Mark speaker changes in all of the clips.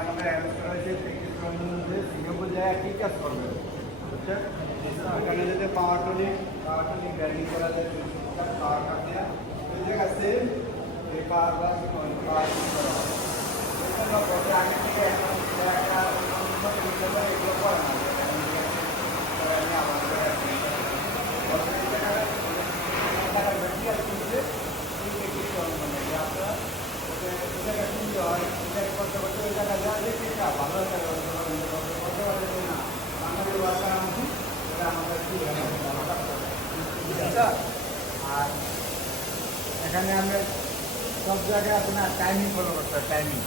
Speaker 1: আমাদের অ্যারেঞ্জ করা সিঙ্গাপুর জায়গায় কী কাজ করবে। বুঝছেন এখানে যদি power tonic power tonic banding করা যায় পাওয়ার কাট দেওয়া ওই জায়গা সেম এই করা উন্নত হিসেবে এগুলো করে না করে নিয়ে আবার করে রাখি। বলতে এই জায়গাটা টাকা বেশি আসছে এই প্র্যাকটিস করানো মানে যে আপনারা ওকে এই জায়গা সুন্দর হয় এই জায়গা করতে করতে ওই জায়গা যা দেখি না ভালো একটা করতে পারবেন করতে পারবেন যে না বাঙালি ওয়ার্কার আমি এটা আমাদের কি বুঝছেন? এখানে আমরা সব জায়গায় আপনার টাইমিং ফলো করতে টাইমিং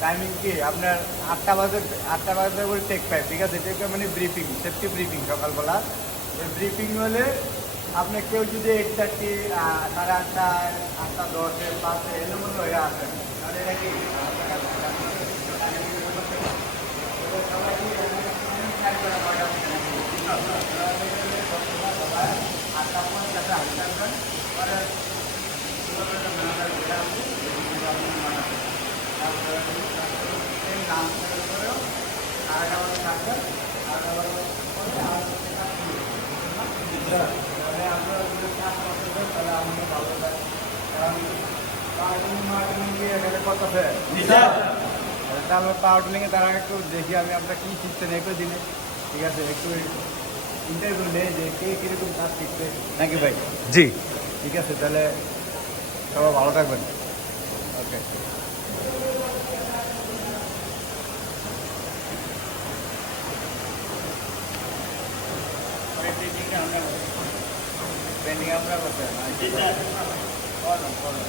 Speaker 1: টাইমিং কি আপনার আটটা বাজে আটটা বাজে করে টেক পাই ঠিক আছে টেক মানে ব্রিফিং সেফটি ব্রিফিং সকালবেলা ব্রিফিং হলে আপনি কেউ যদি এইট থার্টি সাড়ে আটটা আটটা দশে, পাঁচে এলো মনে হয়ে আসেন তাহলে এটা কি সবাই কি টাইম করে কয়টা আটটা পঞ্চাশে হাজার পরে নাম করেও আরেকটা বাজে থাকবেন আরেকটা বাজে পরে আর তাহলে আপনারা যদি কাজ করতে চান তাহলে আমাকে ভালো লাগে কারণ পাউডিং মার্কেটিং দিয়ে এখানে কত তাহলে পাউডিংয়ে তারা একটু দেখি আমি আমরা কী শিখছেন একটু দিনে ঠিক আছে একটু ইন্টারভিউ নেই যে কে কীরকম কাজ শিখছে নাকি ভাই?
Speaker 2: জি।
Speaker 1: ঠিক আছে তাহলে সবাই ভালো থাকবেন। ওকে পেন্ডিং আমরা করতে করুন করুন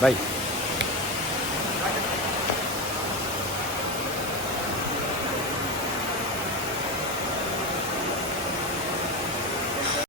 Speaker 2: ভাই